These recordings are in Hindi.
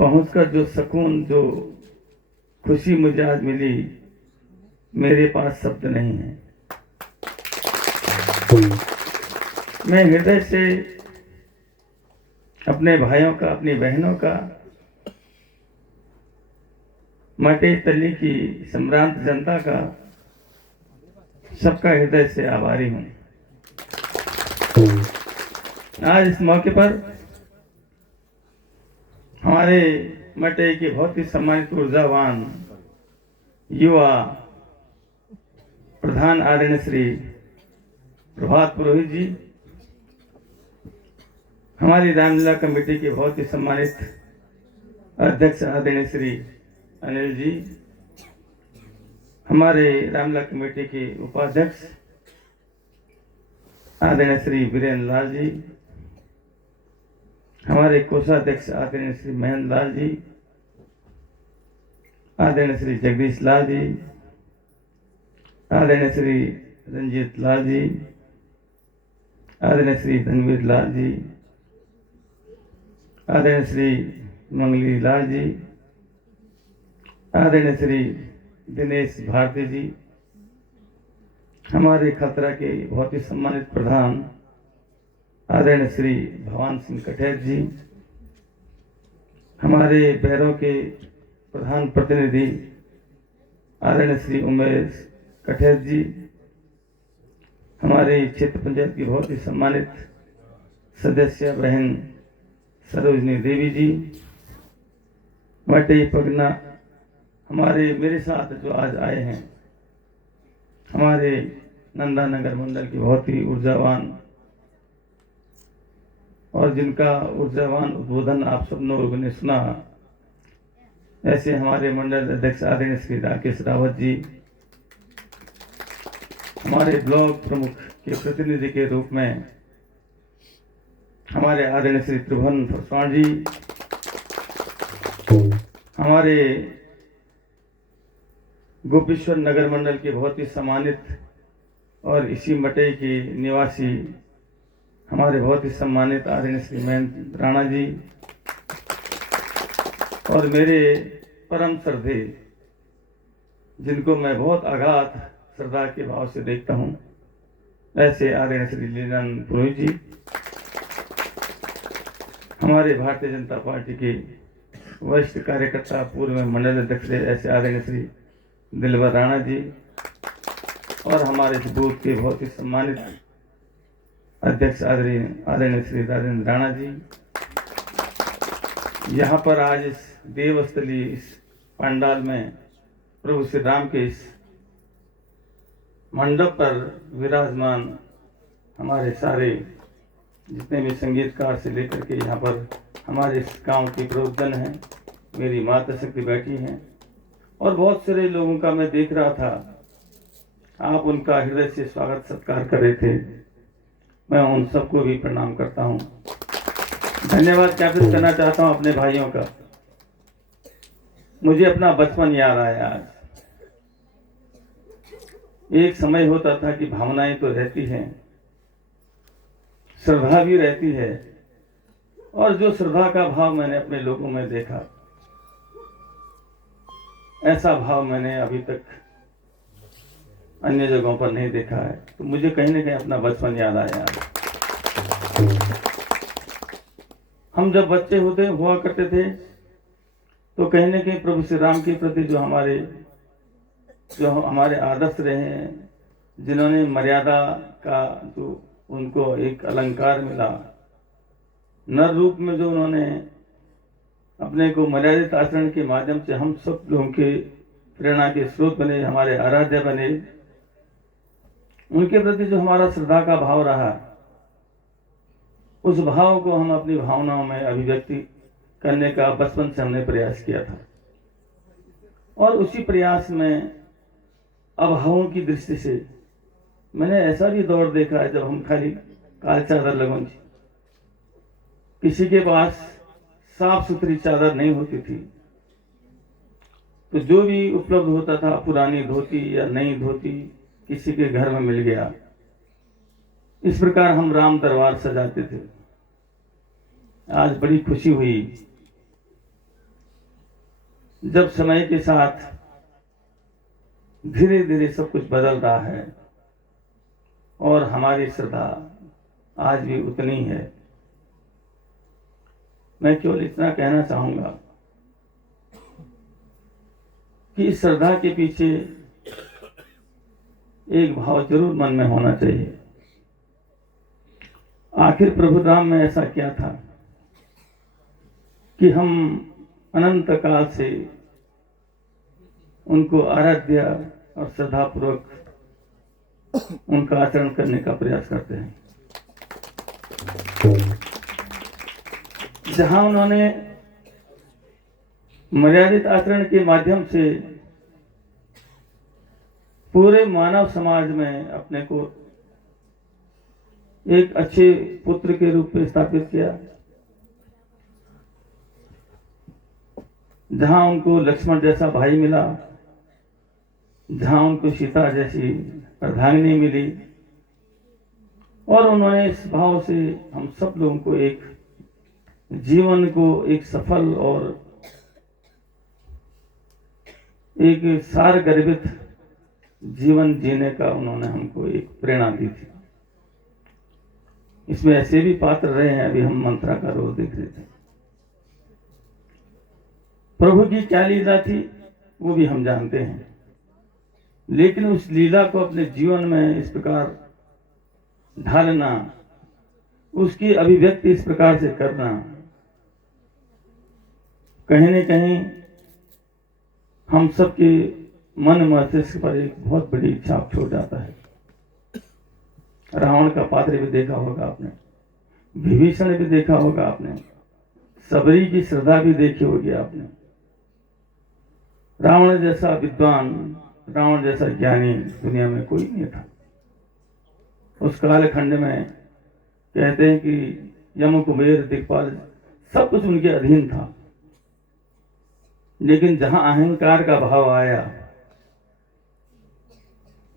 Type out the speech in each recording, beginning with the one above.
पहुंचकर जो सुकून, जो खुशी मुझे आज मिली, मेरे पास शब्द नहीं है। मैं हृदय से अपने भाइयों का, अपनी बहनों का, मटे तली की सम्रांत जनता का, सबका हृदय से आभारी हूं। आज इस मौके पर हमारे मटे के बहुत ही सम्मानित ऊर्जावान युवा प्रधान आदरणीय श्री प्रभात पुरोहित जी, हमारी रामलीला कमेटी के बहुत ही सम्मानित अध्यक्ष आदरणीय श्री अनिल जी, हमारे रामलीला कमेटी के उपाध्यक्ष आदरणीय श्री वीरेंद्र लाल जी, हमारे कोषाध्यक्ष आदरणीय श्री महेंद्र लाल जी, आदरणीय श्री जगदीश लाल जी, आदरणीय श्री रंजीत लाल जी, आदरणीय श्री धनवीर लाल जी, आदरणीय श्री मंगली लाल जी, आदरणीय श्री दिनेश भारती जी, हमारे खतरा के बहुत ही सम्मानित प्रधान आदरणीय श्री भवान सिंह कठेर जी, हमारे बैरों के प्रधान प्रतिनिधि आदरणीय श्री उमेश कठेर जी, हमारे क्षेत्र पंचायत की बहुत ही सम्मानित सदस्य बहन सरोजनी देवी जी, मटे पगना, हमारे मेरे साथ जो आज आए हैं, हमारे नंदा नगर मंडल की बहुत ही ऊर्जावान और जिनका ऊर्जावान उद्बोधन आप सब लोगों ने सुना, ऐसे हमारे मंडल अध्यक्ष आदरणीय श्री राकेश रावत जी, हमारे ब्लॉक प्रमुख के प्रतिनिधि के रूप में हमारे आदरणीय श्री त्रिभुवन फरसवाण जी, हमारे गोपेश्वर नगर मंडल के बहुत ही सम्मानित और इसी मटे के निवासी हमारे बहुत ही सम्मानित आदरणीय श्री महेंद्र राणा जी, और मेरे परम श्रद्धे जिनको मैं बहुत अगाध श्रद्धा के भाव से देखता हूं, ऐसे आदरणीय श्री लीलानंद पुरोहित जी, हमारे भारतीय जनता पार्टी के वरिष्ठ कार्यकर्ता पूर्व मंडल अध्यक्ष ऐसे आदरणीय श्री दिलवर राणा जी, और हमारे इस बूथ के बहुत ही सम्मानित अध्यक्ष आदरणीय श्री राजेंद्र राणा जी, यहाँ पर आज इस देवस्थली इस पंडाल में प्रभु श्री राम के इस मंडप पर विराजमान हमारे सारे जितने भी संगीतकार से लेकर के यहाँ पर हमारे इस गांव के प्रबुद्धन हैं, मेरी माता शक्ति बैठी हैं, और बहुत सारे लोगों का मैं देख रहा था, आप उनका हृदय से स्वागत सत्कार कर रहे थे। मैं उन सबको भी प्रणाम करता हूँ, धन्यवाद ज्ञापित करना चाहता हूँ अपने भाइयों का। मुझे अपना बचपन याद आया आज। एक समय होता था कि भावनाएं तो रहती हैं, श्रद्धा भी रहती है, और जो श्रद्धा का भाव मैंने अपने लोगों में देखा, ऐसा भाव मैंने अभी तक अन्य जगहों पर नहीं देखा है। तो मुझे कहीं ना कहीं अपना बचपन याद आया। हम जब बच्चे हुआ करते थे, तो कहीं ना कहीं प्रभु श्री राम के प्रति जो हमारे आदर्श रहे हैं, जिन्होंने मर्यादा का जो उनको एक अलंकार मिला, नर रूप में जो उन्होंने अपने को मर्यादित आचरण के माध्यम से हम सब लोगों के प्रेरणा के स्रोत बने, हमारे आराध्य बने, उनके प्रति जो हमारा श्रद्धा का भाव रहा, उस भाव को हम अपनी भावनाओं में अभिव्यक्ति करने का बचपन से हमने प्रयास किया था। और उसी प्रयास में अभावों की दृष्टि से मैंने ऐसा भी दौर देखा है, जब हम खाली काल चादर लगन, किसी के पास साफ सुथरी चादर नहीं होती थी, तो जो भी उपलब्ध होता था, पुरानी धोती या नई धोती किसी के घर में मिल गया, इस प्रकार हम राम दरबार सजाते थे। आज बड़ी खुशी हुई जब समय के साथ धीरे धीरे सब कुछ बदल रहा है और हमारी श्रद्धा आज भी उतनी है, मैं केवल इतना कहना चाहूंगा कि इस श्रद्धा के पीछे एक भाव जरूर मन में होना चाहिए। आखिर प्रभु राम में ऐसा क्या था कि हम अनंत काल से उनको आराध्य और श्रद्धापूर्वक उनका आचरण करने का प्रयास करते हैं। जहां उन्होंने मर्यादित आचरण के माध्यम से पूरे मानव समाज में अपने को एक अच्छे पुत्र के रूप में स्थापित किया, जहां उनको लक्ष्मण जैसा भाई मिला, जहां उनको सीता जैसी अर्धांगिनी मिली, और उन्होंने इस भाव से हम सब लोगों को एक जीवन को एक सफल और एक सार गर्भित जीवन जीने का उन्होंने हमको एक प्रेरणा दी थी। इसमें ऐसे भी पात्र रहे हैं, अभी हम मंत्रा का रोल देख रहे थे। प्रभु की क्या लीला थी वो भी हम जानते हैं, लेकिन उस लीला को अपने जीवन में इस प्रकार ढालना, उसकी अभिव्यक्ति इस प्रकार से करना, कहीं न कहीं हम सबके मन मस्तिष्क पर एक बहुत बड़ी छाप छोड़ जाता है। रावण का पात्र भी देखा होगा आपने, विभीषण भी देखा होगा आपने, सबरी की श्रद्धा भी देखी होगी आपने। रावण जैसा विद्वान, रावण जैसा ज्ञानी दुनिया में कोई नहीं था। उस कालखंड में कहते हैं कि यम कुबेर दिक्पाल सब कुछ उनके अधीन था, लेकिन जहां अहंकार का भाव आया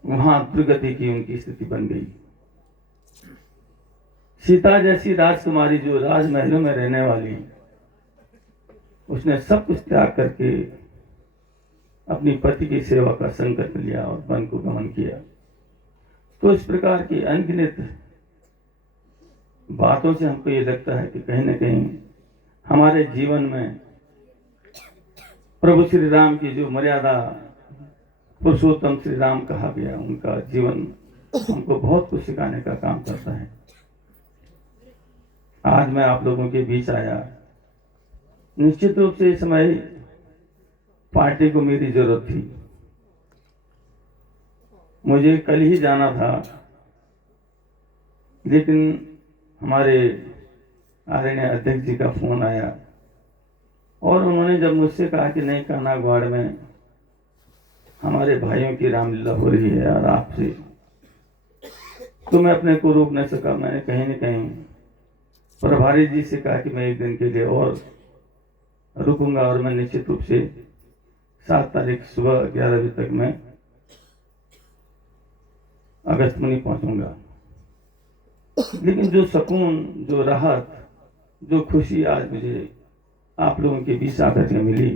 वहां दुर्गति की उनकी स्थिति बन गई। सीता जैसी राजकुमारी जो राजमहलों में रहने वाली, उसने सब कुछ त्याग करके अपनी पति की सेवा का संकल्प लिया और वन को गमन किया। तो इस प्रकार की अनगिनत बातों से हमको ये लगता है कि कहीं न कहीं हमारे जीवन में प्रभु श्री राम की जो मर्यादा, पुरुषोत्तम श्री राम कहा गया, उनका जीवन हमको बहुत कुछ सिखाने का काम करता है। आज मैं आप लोगों के बीच आया, निश्चित रूप से इस समय पार्टी को मेरी जरूरत थी। मुझे कल ही जाना था, लेकिन हमारे आदरणीय अध्यक्ष जी का फोन आया और उन्होंने जब मुझसे कहा कि नहीं, कानागवाड़ में हमारे भाइयों की रामलीला हो रही है और आपसे, तो मैं अपने को रोक नहीं सका। मैंने कहीं न कहीं प्रभारी जी से कहा कि मैं एक दिन के लिए और रुकूंगा और मैं निश्चित रूप से 7 तारीख सुबह 11 बजे तक मैं अगस्त में नहीं पहुंचूंगा। लेकिन जो सुकून, जो राहत, जो खुशी आज मुझे आप लोगों के बीच आकर के मिली,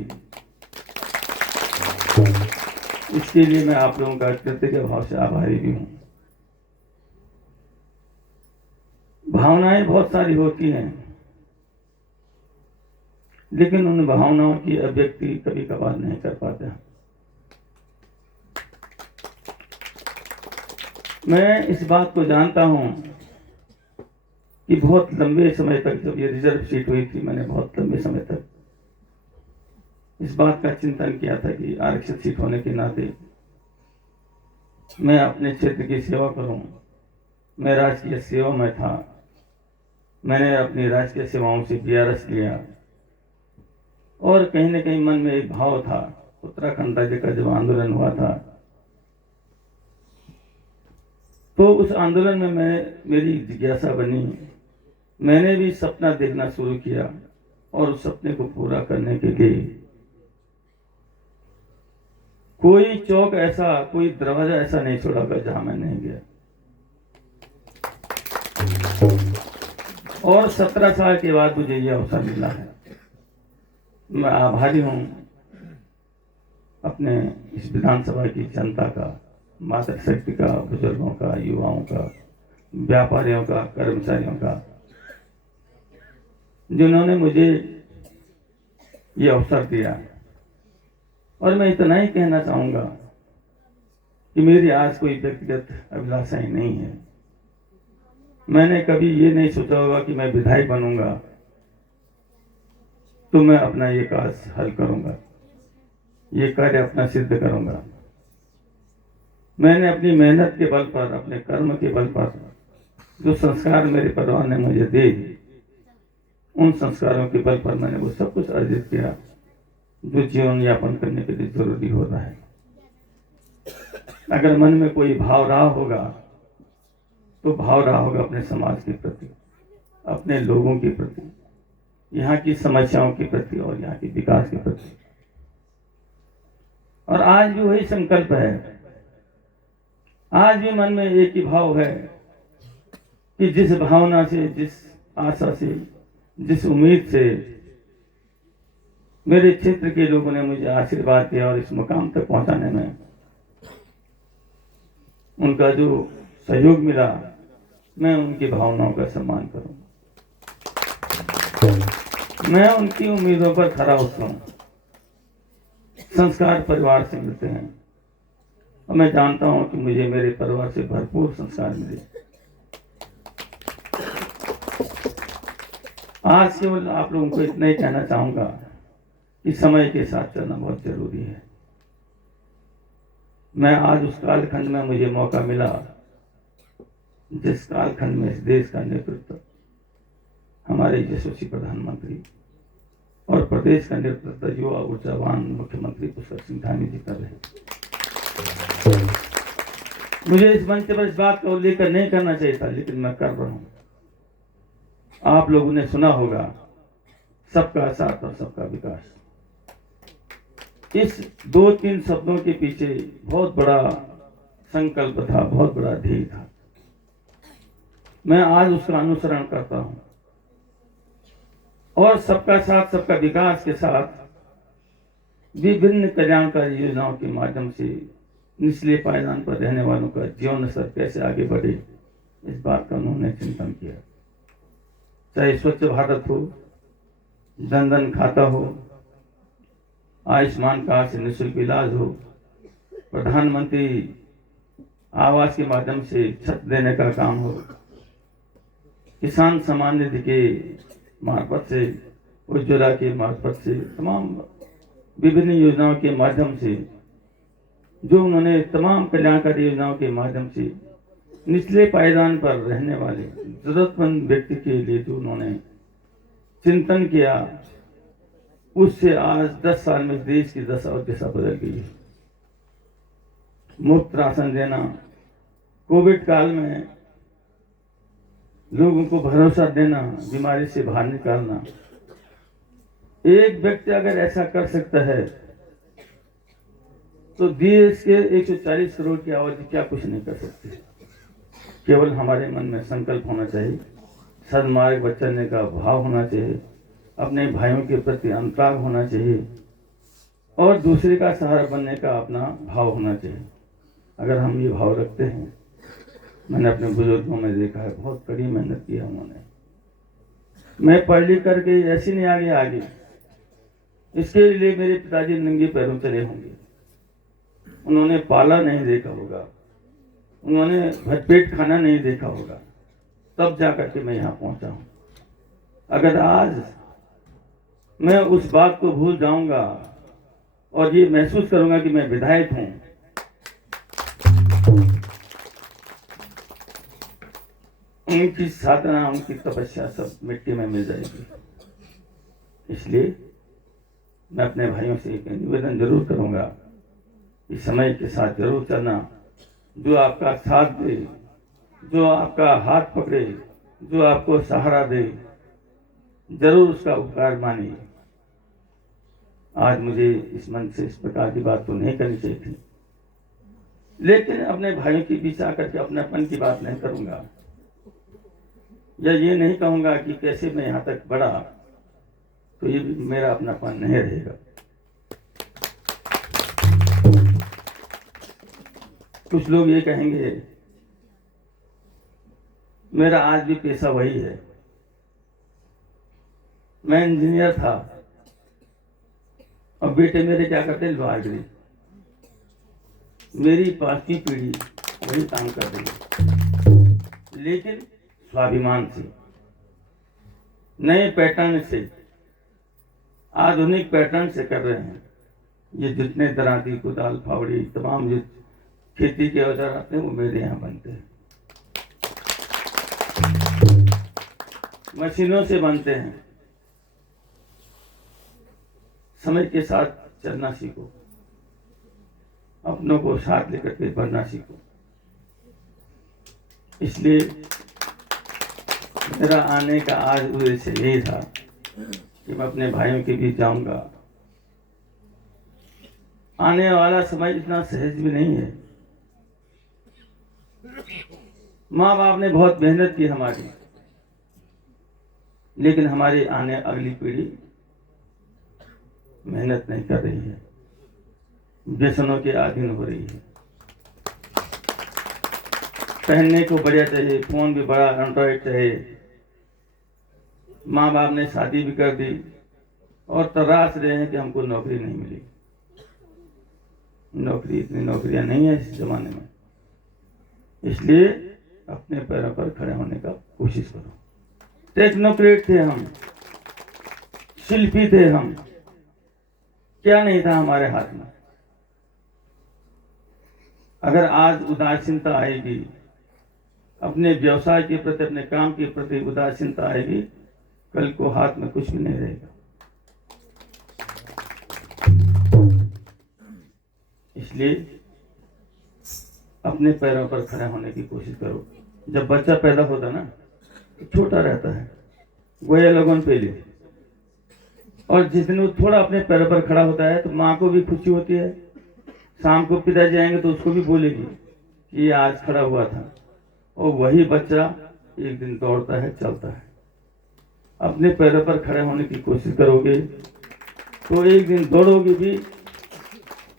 इसके लिए मैं आप लोगों का कृतज्ञ भाव से आभारी भी हूं। भावनाएं बहुत सारी होती हैं, लेकिन उन भावनाओं की अभिव्यक्ति कभी कभार नहीं कर पाते। मैं इस बात को जानता हूं कि बहुत लंबे समय तक जब ये रिजर्व सीट हुई थी, मैंने बहुत लंबे समय तक इस बात का चिंतन किया था कि आरक्षित सीट होने के नाते मैं अपने क्षेत्र की सेवा करूं। मैं राजकीय सेवा में था, मैंने अपनी राजकीय सेवाओं से बीआरएस लिया और कहीं न कहीं मन में एक भाव था। उत्तराखंड राज्य का जब आंदोलन हुआ था, तो उस आंदोलन में मेरी जिज्ञासा बनी, मैंने भी सपना देखना शुरू किया और उस सपने को पूरा करने के लिए कोई चौक ऐसा, कोई दरवाजा ऐसा नहीं छोड़ा जहां मैं नहीं गया। और 17 साल के बाद मुझे यह अवसर मिला है। मैं आभारी हूं अपने इस विधानसभा की जनता का, मातृशक्ति का, बुजुर्गों का, युवाओं का, व्यापारियों का, कर्मचारियों का, जिन्होंने मुझे ये अवसर दिया। और मैं इतना ही कहना चाहूँगा कि मेरी आज कोई व्यक्तिगत अभिलाषाएं नहीं है। मैंने कभी ये नहीं सोचा होगा कि मैं विधायक बनूंगा तो मैं अपना ये कार्य हल करूंगा, ये कार्य अपना सिद्ध करूंगा। मैंने अपनी मेहनत के बल पर, अपने कर्म के बल पर जो संस्कार मेरे परिवार ने मुझे दे, उन संस्कारों के बल पर मैंने वो सब कुछ अर्जित किया जो जीवन यापन करने के लिए जरूरी हो रहा है। अगर मन में कोई भाव रहा होगा तो भाव रहा होगा अपने समाज के प्रति, अपने लोगों के प्रति, यहाँ की समस्याओं के प्रति और यहाँ के विकास के प्रति। और आज भी वही संकल्प है, आज भी मन में एक ही भाव है कि जिस भावना से, जिस आशा से, जिस उम्मीद से मेरे क्षेत्र के लोगों ने मुझे आशीर्वाद दिया और इस मुकाम तक पहुंचाने में उनका जो सहयोग मिला, मैं उनकी भावनाओं का सम्मान करूं, मैं उनकी उम्मीदों पर खरा उतरूं। संस्कार परिवार से मिलते हैं और मैं जानता हूं कि मुझे मेरे परिवार से भरपूर संस्कार मिले। आज केवल आप लोगों को इतना ही कहना चाहूंगा कि समय के साथ चलना बहुत जरूरी है। मैं आज उस कालखंड में मुझे मौका मिला जिस कालखंड में इस देश का नेतृत्व हमारे यशस्वी प्रधानमंत्री और प्रदेश का नेतृत्व युवा ऊर्जावान मुख्यमंत्री पुष्कर सिंह धामी जी कर रहे हैं। मुझे इस मंच पर इस बात का उल्लेख नहीं करना चाहिए था, लेकिन मैं कर रहा हूं। आप लोगों ने सुना होगा सबका साथ और सबका विकास। इस 2-3 शब्दों के पीछे बहुत बड़ा संकल्प था, बहुत बड़ा ध्येय था। मैं आज उसका अनुसरण करता हूं और सबका साथ सबका विकास के साथ विभिन्न कल्याणकारी योजनाओं के माध्यम से निचले पायदान पर रहने वालों का जीवन स्तर कैसे आगे बढ़े, इस बात का उन्होंने चिंतन किया। चाहे स्वच्छ भारत हो, जन धन खाता हो, आयुष्मान कार्ड से निःशुल्क इलाज हो, प्रधानमंत्री आवास के माध्यम से छत देने का काम हो, किसान सम्मान निधि के मार्फत से, उज्ज्वला के मार्फत से, तमाम विभिन्न योजनाओं के माध्यम से, जो उन्होंने तमाम कल्याणकारी योजनाओं के माध्यम से निचले पायदान पर रहने वाले जरूरतमंद व्यक्ति के लिए जो उन्होंने चिंतन किया, उससे आज 10 साल में देश की दशा और दिशा बदल गई है। मुफ्त राशन देना, कोविड काल में लोगों को भरोसा देना, बीमारी से बाहर निकालना। एक व्यक्ति अगर ऐसा कर सकता है तो देश के 140 करोड़ की आबादी क्या कुछ नहीं कर सकती। केवल हमारे मन में संकल्प होना चाहिए, सदमार्ग पर चलने का भाव होना चाहिए, अपने भाइयों के प्रति अनुराग होना चाहिए और दूसरे का सहारा बनने का अपना भाव होना चाहिए। अगर हम ये भाव रखते हैं, मैंने अपने बुजुर्गों में देखा है, बहुत कड़ी मेहनत की है उन्होंने। मैं पढ़ लिख करके ऐसे नहीं आगे इसके लिए मेरे पिताजी नंगे पैरों चले होंगे। उन्होंने पाला नहीं देखा होगा, उन्होंने भरपेट खाना नहीं देखा होगा, तब जाकर के मैं यहाँ पहुंचा हूँ। अगर आज मैं उस बात को भूल जाऊंगा और ये महसूस करूंगा कि मैं विधायक हूं, उनकी साधना, उनकी तपस्या सब मिट्टी में मिल जाएगी। इसलिए मैं अपने भाइयों से एक निवेदन जरूर करूंगा कि समय के साथ जरूर चलना। जो आपका साथ दे, जो आपका हाथ पकड़े, जो आपको सहारा दे, जरूर उसका उपकार मानिए। आज मुझे इस मन से इस प्रकार की बात तो नहीं करनी चाहिए थी, लेकिन अपने भाइयों के बीच आकर के अपनेपन की बात नहीं करूंगा, या ये नहीं कहूंगा कि कैसे मैं यहाँ तक बढ़ा, तो ये मेरा अपनापन नहीं रहेगा। कुछ लोग ये कहेंगे मेरा आज भी पेशा वही है, मैं इंजीनियर था और बेटे मेरे क्या करते हैं, लोहागिरी। मेरी 5वीं पीढ़ी वही काम कर रही है, लेकिन स्वाभिमान से, नए पैटर्न से, आधुनिक पैटर्न से कर रहे हैं। ये जितने दराती, कुदाल, फावड़ी, तमाम जो खेती के औजार आते हैं वो मेरे यहाँ बनते हैं, मशीनों से बनते हैं। समय के साथ चलना सीखो, अपनों को साथ लेकर के बढ़ना सीखो। इसलिए मेरा आने का आज उद्देश्य यही था कि मैं अपने भाइयों के बीच जाऊंगा। आने वाला समय इतना सहज भी नहीं है। माँ बाप ने बहुत मेहनत की हमारी, लेकिन हमारी आने अगली पीढ़ी मेहनत नहीं कर रही है, व्यसनों के अधीन हो रही है। पहनने को बढ़िया चाहिए, फोन भी बड़ा, एंड्रॉइड चाहिए। माँ बाप ने शादी भी कर दी और तराश रहे हैं कि हमको नौकरी नहीं मिली। नौकरी, इतनी नौकरियां नहीं है इस जमाने में। इसलिए अपने पैरों पर खड़े होने का कोशिश करो। टेक्नोक्रेट थे हम, शिल्पी थे हम, क्या नहीं था हमारे हाथ में। अगर आज उदासीनता आएगी, अपने व्यवसाय के प्रति, अपने काम के प्रति उदासीनता आएगी, कल को हाथ में कुछ भी नहीं रहेगा। इसलिए अपने पैरों पर खड़े होने की कोशिश करो। जब बच्चा पैदा होता ना तो छोटा रहता है, गोया लगन पहले, और जिस दिन वो थोड़ा अपने पैरों पर खड़ा होता है तो माँ को भी खुशी होती है। शाम को पिताजी आएंगे तो उसको भी बोलेगी कि ये आज खड़ा हुआ था। और वही बच्चा एक दिन दौड़ता है, चलता है। अपने पैरों पर खड़े होने की कोशिश करोगे तो एक दिन दौड़ोगे भी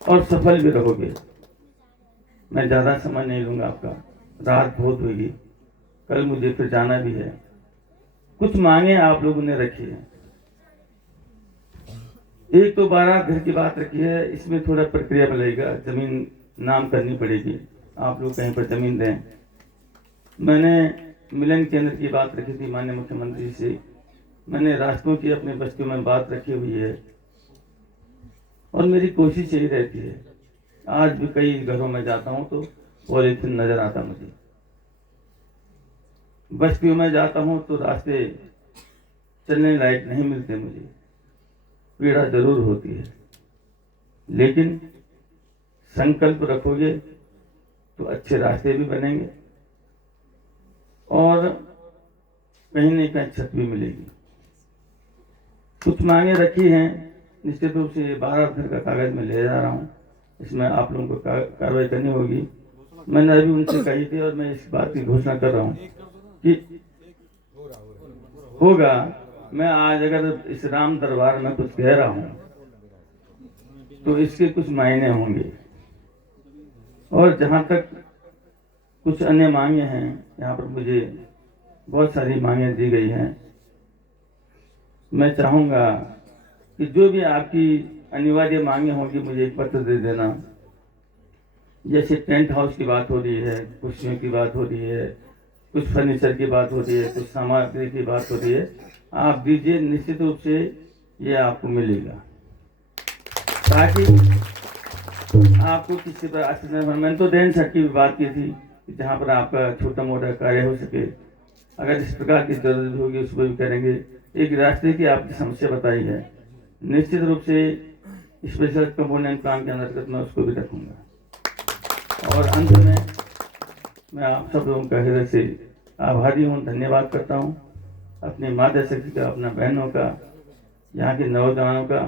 और सफल भी रहोगे। मैं ज़्यादा समय नहीं लूँगा आपका, रात बहुत होगी, कल मुझे फिर जाना भी है। कुछ मांगे आप लोगों ने रखी है। एक तो 12 घर की बात रखी है, इसमें थोड़ा प्रक्रिया लगेगा, जमीन नाम करनी पड़ेगी, आप लोग कहीं पर जमीन दें। मैंने मिलन केंद्र की बात रखी थी माननीय मुख्यमंत्री से, मैंने रास्तों की अपने बस्तियों में बात रखी हुई है, और मेरी कोशिश यही रहती है। आज भी कई घरों में जाता हूँ तो पॉलीथिन नजर आता मुझे, बस्तियों में जाता हूँ तो रास्ते चलने लायक नहीं मिलते मुझे, पीड़ा जरूर होती है। लेकिन संकल्प रखोगे तो अच्छे रास्ते भी बनेंगे और कहीं न कहीं छत भी मिलेगी। कुछ मांगे रखी हैं, निश्चित रूप से 12 अक्षर का कागज में ले जा रहा हूँ, इसमें आप लोगों को कार्रवाई करनी होगी। मैंने अभी उनसे कही थी और मैं इस बात की घोषणा कर रहा हूँ कि होगा। मैं आज अगर इस राम दरबार में कुछ कह रहा हूँ तो इसके कुछ मायने होंगे। और जहाँ तक कुछ अन्य मांगे हैं, यहाँ पर मुझे बहुत सारी मांगे दी गई हैं। मैं चाहूँगा कि जो भी आपकी अनिवार्य मांगे होंगी मुझे एक पत्र दे देना। जैसे टेंट हाउस की बात हो रही है, कुर्सियों की बात हो रही है, कुछ फर्नीचर की बात हो रही है, कुछ सामग्री की बात हो रही है, आप दीजिए, निश्चित रूप से ये आपको मिलेगा, ताकि आपको किसी पर आश्चर्य न हो। मैंने तो देन सेट की भी बात की थी, जहाँ पर आपका छोटा मोटा कार्य हो सके, अगर इस प्रकार की जरूरत होगी उसको भी करेंगे। एक रास्ते की आपकी समस्या बताई है, निश्चित रूप से स्पेशल कंपोनेंट प्लान के अंतर्गत मैं उसको भी रखूंगा। और अंत में मैं आप सब लोगों का हृदय से आभारी हूँ, धन्यवाद करता हूँ, अपनी माता शक्ति का, अपना बहनों का, यहाँ के नौजवानों का,